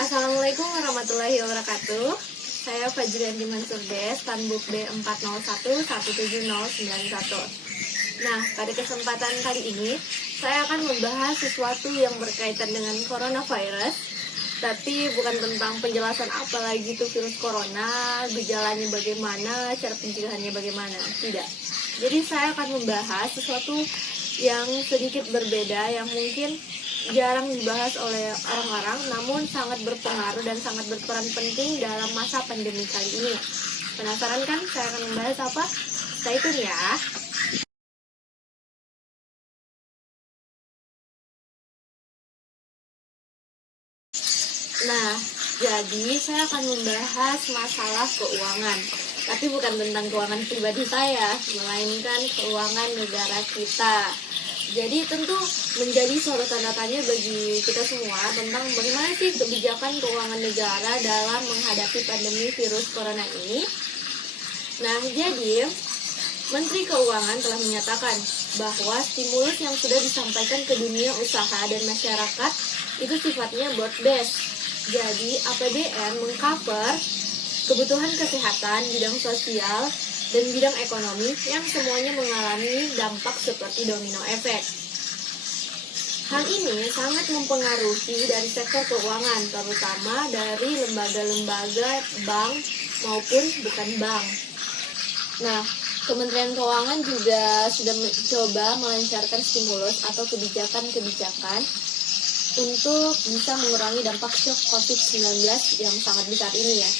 Assalamualaikum warahmatullahi wabarakatuh. Saya Fajrianti Mansurdes, Tanbuk B40117091. Nah, pada kesempatan kali ini, saya akan membahas sesuatu yang berkaitan dengan coronavirus. Tapi bukan tentang penjelasan apa lagi itu virus corona, gejalanya bagaimana, cara pencegahannya bagaimana. Tidak. Jadi saya akan membahas sesuatu yang sedikit berbeda, yang mungkin jarang dibahas oleh orang-orang, namun sangat berpengaruh dan sangat berperan penting dalam masa pandemi kali ini. Penasaran kan saya akan membahas apa? Stay tune ya. Nah, jadi saya akan membahas masalah keuangan. Tapi bukan tentang keuangan pribadi saya, melainkan keuangan negara kita. Jadi tentu menjadi sorotan tanya bagi kita semua tentang bagaimana sih kebijakan keuangan negara dalam menghadapi pandemi virus corona ini. Nah, jadi Menteri Keuangan telah menyatakan bahwa stimulus yang sudah disampaikan ke dunia usaha dan masyarakat itu sifatnya broad-based. Jadi APBN mengcover kebutuhan kesehatan, bidang sosial, dan bidang ekonomi yang semuanya mengalami dampak seperti domino efek. Hal ini sangat mempengaruhi dari sektor keuangan, terutama dari lembaga-lembaga bank maupun bukan bank. Nah, Kementerian Keuangan juga sudah mencoba melancarkan stimulus atau kebijakan-kebijakan untuk bisa mengurangi dampak shock COVID-19 yang sangat besar ini ya.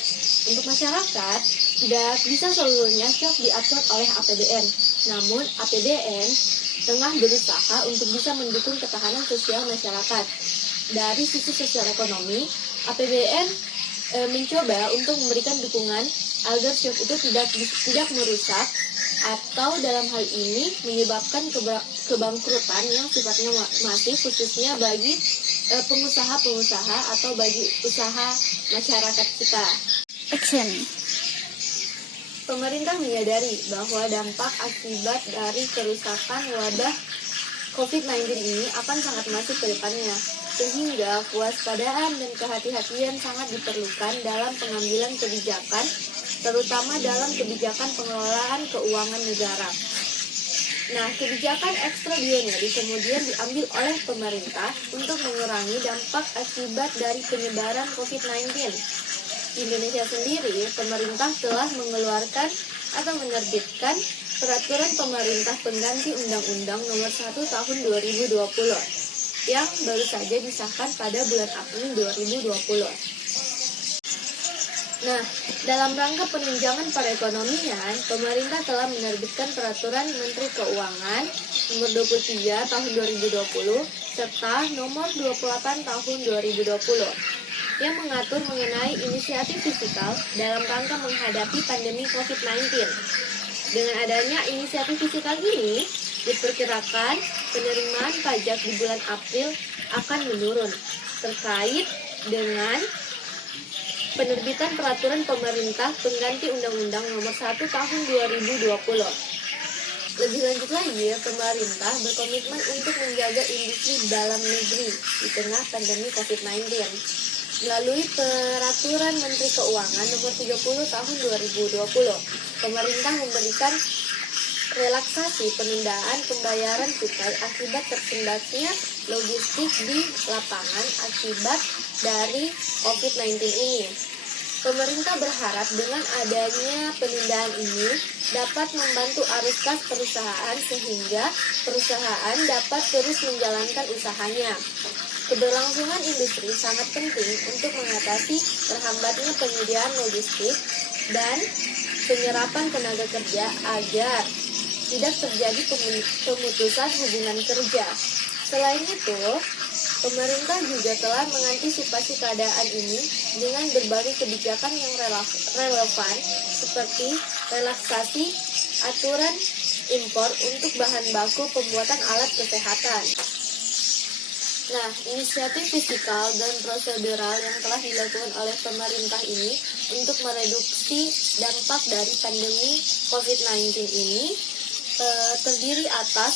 Untuk masyarakat, tidak bisa seluruhnya shock diabsorb oleh APBN. Namun, APBN tengah berusaha untuk bisa mendukung ketahanan sosial masyarakat. Dari sisi sosial ekonomi, APBN mencoba untuk memberikan dukungan agar shock itu tidak merusak atau dalam hal ini menyebabkan kebangkrutan yang sifatnya masif, khususnya bagi pengusaha-pengusaha atau bagi usaha masyarakat kita. Action. Pemerintah menyadari bahwa dampak akibat dari kerusakan wabah COVID-19 ini akan sangat masif ke depannya, sehingga kewaspadaan dan kehati-hatian sangat diperlukan dalam pengambilan kebijakan, terutama dalam kebijakan pengelolaan keuangan negara. Nah, kebijakan ekstraordinari kemudian diambil oleh pemerintah untuk mengurangi dampak akibat dari penyebaran COVID-19. Di Indonesia sendiri, pemerintah telah mengeluarkan atau menerbitkan Peraturan Pemerintah Pengganti Undang-Undang Nomor 1 Tahun 2020 yang baru saja disahkan pada bulan April 2020. Nah, dalam rangka penunjangan perekonomian, pemerintah telah menerbitkan Peraturan Menteri Keuangan Nomor 23 Tahun 2020 serta Nomor 28 Tahun 2020 yang mengatur mengenai inisiatif fiskal dalam rangka menghadapi pandemi COVID-19. Dengan adanya inisiatif fiskal ini, diperkirakan penerimaan pajak di bulan April akan menurun terkait dengan penerbitan Peraturan Pemerintah Pengganti Undang-Undang Nomor 1 Tahun 2020. Lebih lanjut lagi, pemerintah berkomitmen untuk menjaga industri dalam negeri di tengah pandemi COVID-19. Melalui Peraturan Menteri Keuangan Nomor 30 Tahun 2020, pemerintah memberikan relaksasi penundaan pembayaran cukai akibat tersendatnya logistik di lapangan akibat dari COVID-19 ini. Pemerintah berharap dengan adanya penundaan ini dapat membantu arus kas perusahaan sehingga perusahaan dapat terus menjalankan usahanya. Keberlangsungan industri sangat penting untuk mengatasi terhambatnya penyediaan logistik dan penyerapan tenaga kerja agar tidak terjadi pemutusan hubungan kerja. Selain itu, pemerintah juga telah mengantisipasi keadaan ini dengan berbagai kebijakan yang relevan seperti relaksasi aturan impor untuk bahan baku pembuatan alat kesehatan. Nah, inisiatif fiskal dan prosedural yang telah dilakukan oleh pemerintah ini untuk mereduksi dampak dari pandemi COVID-19 ini terdiri atas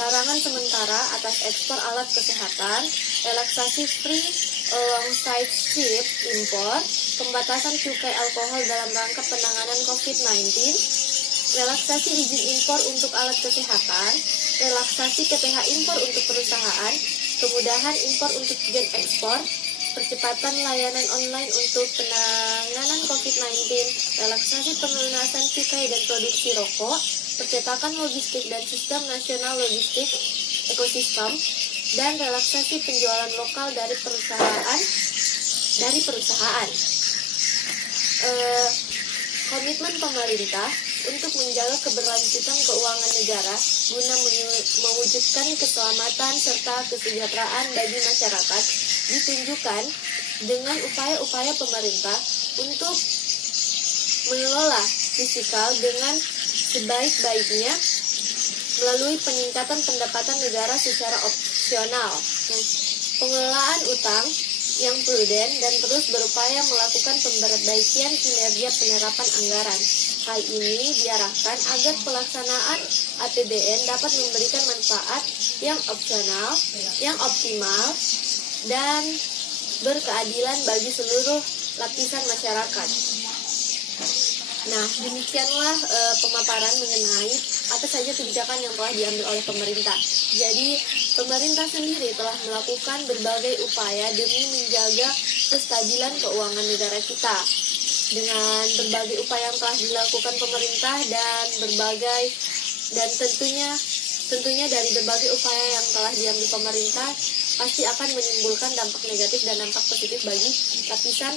larangan sementara atas ekspor alat kesehatan, relaksasi free alongside shift impor, pembatasan cukai alkohol dalam rangka penanganan COVID-19, relaksasi izin impor untuk alat kesehatan, relaksasi PPh impor untuk perusahaan, kemudahan impor untuk tujuan ekspor, percepatan layanan online untuk penanganan COVID-19, relaksasi pelunasan cukai dan produksi rokok, percetakan logistik dan sistem nasional logistik ekosistem, dan relaksasi penjualan lokal dari perusahaan. Komitmen pemerintah untuk menjaga keberlanjutan keuangan negara guna mewujudkan keselamatan serta kesejahteraan bagi masyarakat ditunjukkan dengan upaya-upaya pemerintah untuk mengelola fiskal dengan sebaik-baiknya melalui peningkatan pendapatan negara secara opsional, pengelolaan utang yang prudent dan terus berupaya melakukan pemperbaikan kinerja penerapan anggaran. Hal ini diarahkan agar pelaksanaan APBN dapat memberikan manfaat yang opsional, yang optimal, dan berkeadilan bagi seluruh lapisan masyarakat. Nah, demikianlah pemaparan mengenai apa saja kebijakan yang telah diambil oleh pemerintah. Jadi, pemerintah sendiri telah melakukan berbagai upaya demi menjaga kestabilan keuangan negara kita. Dengan berbagai upaya yang telah dilakukan pemerintah dan tentunya dari berbagai upaya yang telah diambil pemerintah pasti akan menimbulkan dampak negatif dan dampak positif bagi lapisan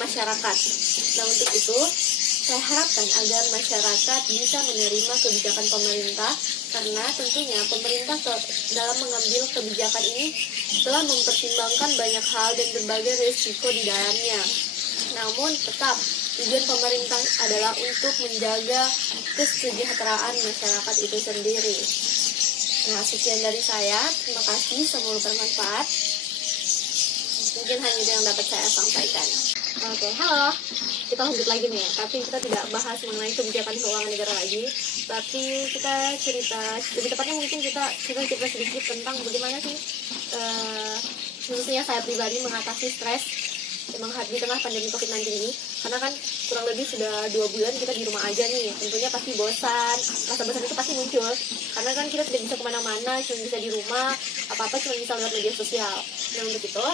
masyarakat. Nah, untuk itu saya harapkan agar masyarakat bisa menerima kebijakan pemerintah, karena tentunya pemerintah dalam mengambil kebijakan ini telah mempertimbangkan banyak hal dan berbagai risiko di dalamnya. Namun tetap tujuan pemerintah adalah untuk menjaga kesejahteraan masyarakat itu sendiri. Nah, sekian dari saya. Terima kasih, semoga bermanfaat. Mungkin hanya itu yang dapat saya sampaikan. Oke, halo. Kita lanjut lagi nih ya. Tapi kita tidak bahas mengenai kebijakan keuangan negara lagi. Tapi kita cerita, lebih tepatnya mungkin kita cerita sedikit tentang bagaimana sih khususnya saya pribadi mengatasi stres di tengah pandemi COVID-19 ini. Karena kan kurang lebih sudah 2 bulan kita di rumah aja nih. Tentunya pasti bosan, rasa bosan itu pasti muncul. Karena kan kita tidak bisa kemana-mana, cuma bisa di rumah, apa-apa cuma bisa lewat media sosial. Nah, untuk itu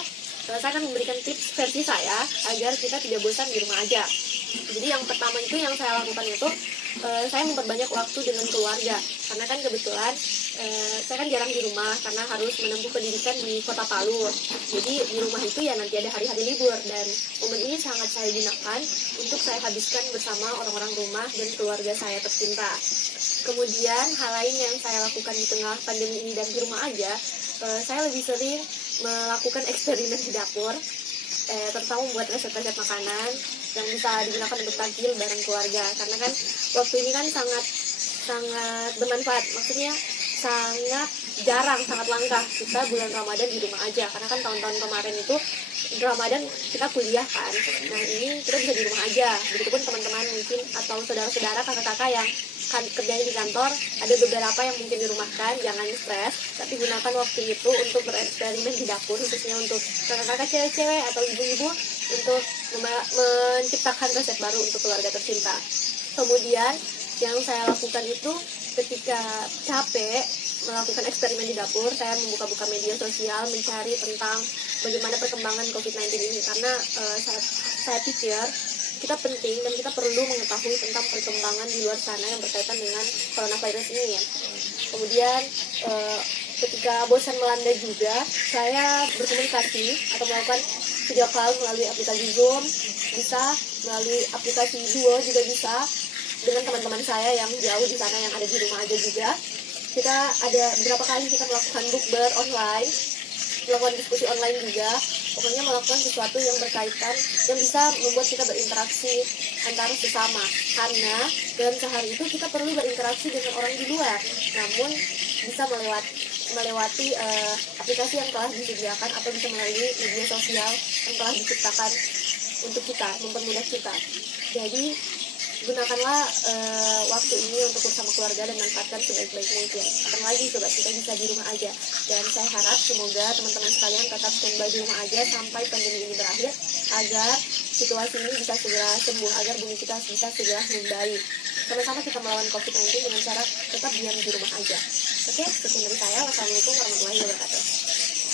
saya akan memberikan tips versi saya agar kita tidak bosan di rumah aja. Jadi yang pertama itu yang saya lakukan itu saya memperbanyak waktu dengan keluarga. Karena kan kebetulan saya kan jarang di rumah karena harus menempuh pendidikan di Kota Palu. Jadi di rumah itu ya nanti ada hari-hari libur, dan momen ini sangat saya gunakan untuk saya habiskan bersama orang-orang rumah dan keluarga saya tercinta. Kemudian hal lain yang saya lakukan di tengah pandemi ini dan di rumah aja, saya lebih sering melakukan eksperimen di dapur, terutama membuat resep-resep makanan yang bisa digunakan untuk takjil bareng keluarga. Karena kan waktu ini kan sangat bermanfaat, maksudnya sangat jarang, sangat langka kita bulan Ramadan di rumah aja. Karena kan tahun-tahun kemarin itu Ramadan kita kuliah kan. Nah, ini kita bisa di rumah aja. Begitupun teman-teman mungkin atau saudara-saudara, kakak-kakak yang kerjanya di kantor, ada beberapa yang mungkin dirumahkan. Jangan stres, tapi gunakan waktu itu untuk bereksperimen di dapur, khususnya untuk kakak-kakak cewek-cewek atau ibu-ibu, untuk menciptakan resep baru untuk keluarga tercinta. Kemudian yang saya lakukan itu ketika capek melakukan eksperimen di dapur, saya membuka-buka media sosial mencari tentang bagaimana perkembangan COVID-19 ini. Karena saya pikir kita penting dan kita perlu mengetahui tentang perkembangan di luar sana yang berkaitan dengan coronavirus ini ya. Kemudian ketika bosan melanda juga, saya berkomunikasi atau melakukan video call melalui aplikasi Zoom, bisa melalui aplikasi Duo juga bisa, dengan teman-teman saya yang jauh di sana yang ada di rumah aja juga. Kita ada beberapa kali kita melakukan bukber online, melakukan diskusi online juga. Pokoknya melakukan sesuatu yang berkaitan yang bisa membuat kita berinteraksi antara sesama. Karena dalam sehari itu kita perlu berinteraksi dengan orang di luar, namun bisa melewati aplikasi yang telah disediakan atau bisa melalui media sosial yang telah diciptakan untuk kita, mempermudah kita. Jadi gunakanlah waktu ini untuk bersama keluarga dan manfaatkan sebaik-baik mungkin. Kapan lagi coba kita bisa di rumah aja. Dan saya harap semoga teman-teman sekalian tetap standby di rumah aja sampai pandemi ini berakhir, agar situasi ini bisa segera sembuh, agar bumi kita bisa segera membaik. Sama-sama kita melawan COVID-19 dengan cara tetap diam di rumah aja. Oke, sekian dari saya. Wassalamualaikum warahmatullahi wabarakatuh.